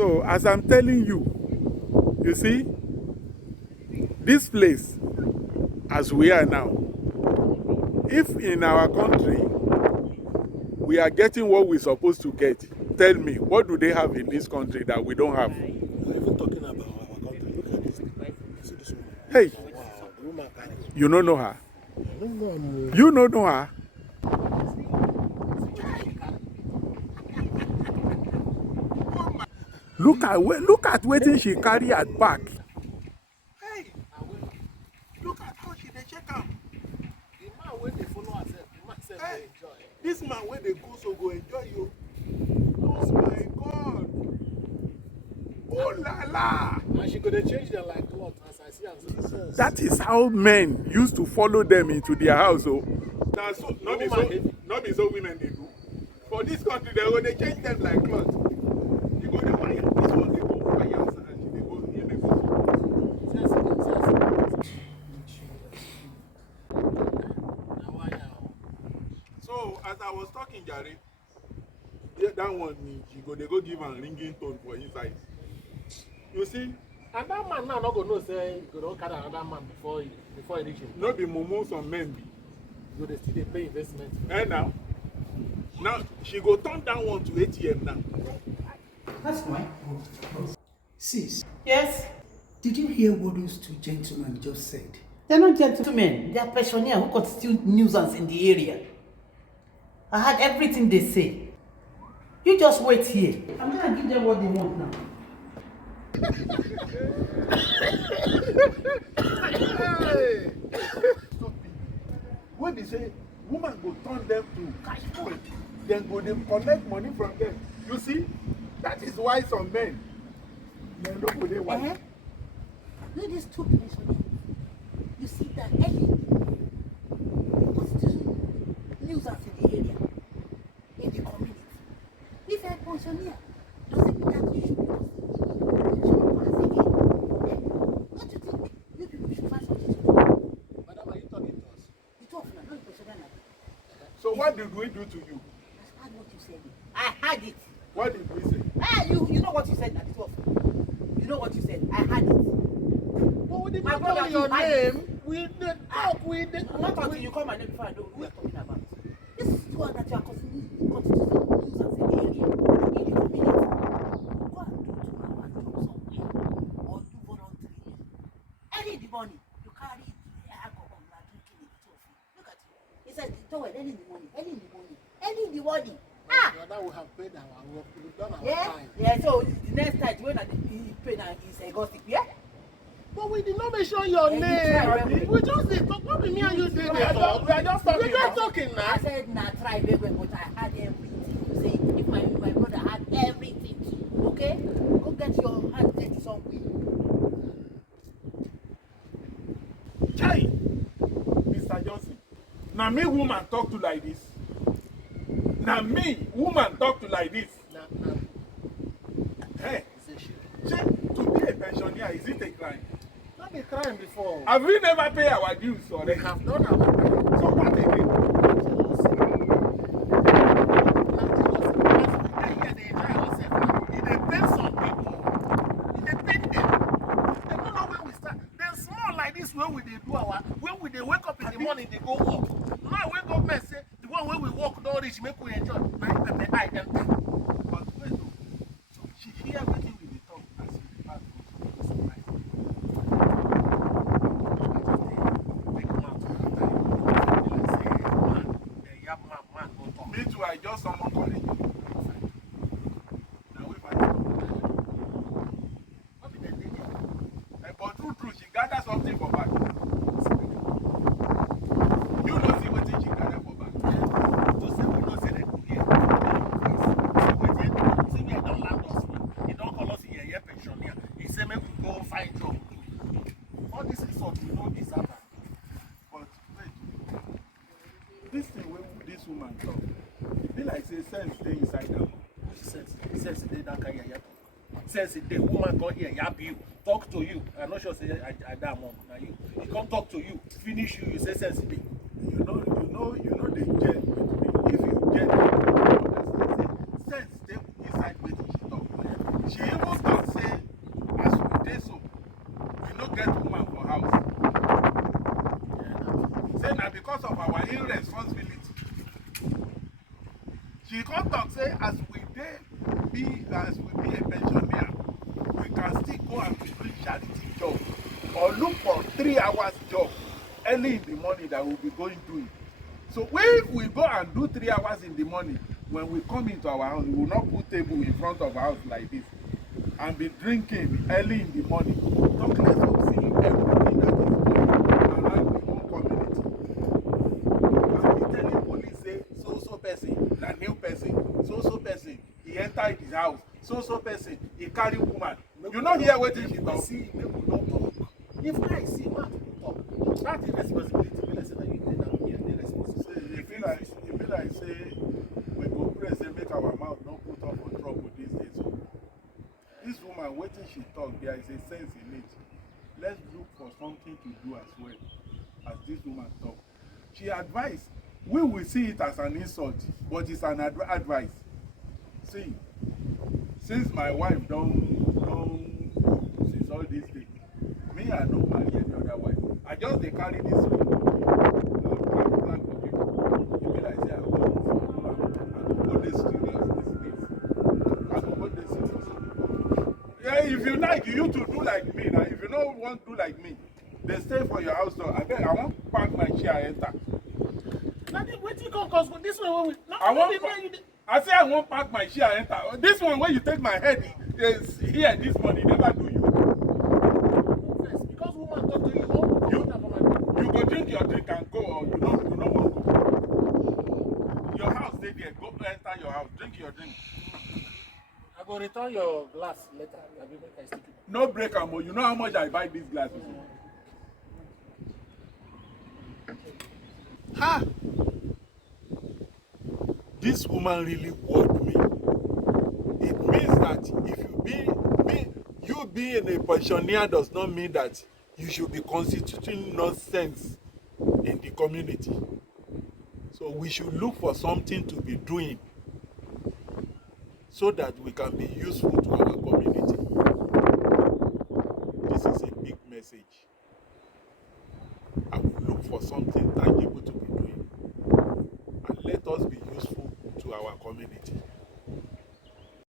So as I'm telling you, you see, this place, as we are now, if in our country we are getting what we're supposed to get, tell me, what do they have in this country that we don't have? We're even talking about our country. Look at this. See this woman. Hey, Wow, the woman carries. you don't know her? No, no. You don't know her? Look at waiting she carry at back. Hey, look at how she dey check am. The man when they follow herself, the man self dey enjoy. This man when they go so go enjoy you. Oh my God. Oh la la. And she go dey change them like cloth as I see am. That is how men used to follow them into their house. Oh, now so not be so women they do. For this country, they change them like cloth. You go the wire. This one they go wire and they go in the So as I was talking, Jerry, that one they go give a ringing tone for inside. You see? And that man now not gonna say you don't carry another man before he reach him. No be mumu some men be. So they still pay investment. And now she go turn that one to ATM now. That's fine. Sis. Yes? Did you hear what those two gentlemen just said? They're not gentlemen. They're pensioners who constitute nuisance in the area. I heard everything they say. You just wait here. I'm gonna give them what they want now. Hey! When they say woman go turn them to cash point, then go they collect money from them. You see, that is why some men they don't go there. Look at these two pensioners. You see that any constitution nuisance in the area, in the community. If a pensioner doesn't mean that you should be don't you think you people should find something to do? Madam, are you talking to us? You talk now, not the pensioner now. So what did we do to you? I heard what you said. I heard it. What did we say? Ah, you know what you said, that it was. You know what you said. I heard it. But we did My not brother, call your you had name. We did talk. We did. Not until you call my name before I know who you're talking about. This is the one that you are constituting nuisance in the area, in the community. Go and do 2 hours job somewhere or do volunteering. Early in the morning, you carry alcohol and are drinking it. Look at you. He said, don't worry, early in the morning, early in the morning, early in the morning. Ah! Now we have paid our work. We've done our time. Yeah, so the next time when he pay now is a gossip, yeah? But we did not mention your name. We just did talk. What me and you did talk? We are just talking. We're just talking now. I said, nah, try very well, but I had everything. You say, if my brother had everything too, okay? Go get your hand dirty somewhere. Chai! Mr. Johnson. Now me woman talk to like this. Now me woman talk to like this. Hey, check to be a pensioner, is it a crime? Not be crying before. Have we never paid our dues We already? have done our time. So what again? It depends on people. It depends them. They don't know where we start. They're small like this when we do when we wake up in the morning, they go up. Now when government say the one when we walk don't reach, make we enjoy. Now you can eye them. But wait, no. So she hear everything we dey talk as she pass go surprise. Me too, I just someone calling you. Now we find out. What be the lady? But true, she gather something for back. You don't see what she gather for back. To say we don't say they could hear. See where don't land us. He don't call us here pensioner. He say make we go find job. All this insult we don't deserve am. But wait, this thing when this woman talk, it be like say sense stay inside her. Which sense dey that kind yaya talk? Sense dey woman come here yap you, talk to you. I'm not sure say I that mom na you. He come talk to you, finish you, you say sense dey. You know the jet with me. If you get it, you understand say sense stay inside wetin she talk. She even say na because of our irresponsibility. She come talk say as we be a pensioner, we can still go and do charity job or look for 3 hours job early in the morning that we'll be going to it. So if we go and do 3 hours in the morning, when we come into our house, we will not put table in front of our house like this and be drinking early in the morning. Talk less of seeing everything that is going around the whole community. And be telling police say so person, na new person, so person, he entered his house, so person, he carry woman. You not hear wetin she talk. See, make we don't talk. If I see man to talk, that is responsibility. When I say that you did not be an irresponsibility. You feel like say we go pray say make our mouth no put up for trouble these days. So this woman wetin she talk, there is a sense in it. Let's look for something to do as well as this woman talk. She advised. We will see it as an insult, but it's an advice. See, since my wife don't since all these things, me I don't marry any other wife. I just dey carry this one. Plan for people. You be like say I go this serious these days. I go this serious. Yeah, if you like you to do like me now, if you don't want to do like me, they stay for your house door. I want pack my chair enter. Nothing. Wait till come cause this one we. I say I won't pack my chair enter. This one where you take my head is here this morning never do you. Yes, because woman talk to you. You go drink your drink and go, or you don't want to go. Your house stay there. Go enter your house. Drink your drink. I go return your glass later. I will make I stick it. No break am. You know how much I buy these glasses. Ha! This woman really worried me. It means that if you being a pensioner does not mean that you should be constituting nonsense in the community. So we should look for something to be doing so that we can be useful to our community. This is a big message. I will look for something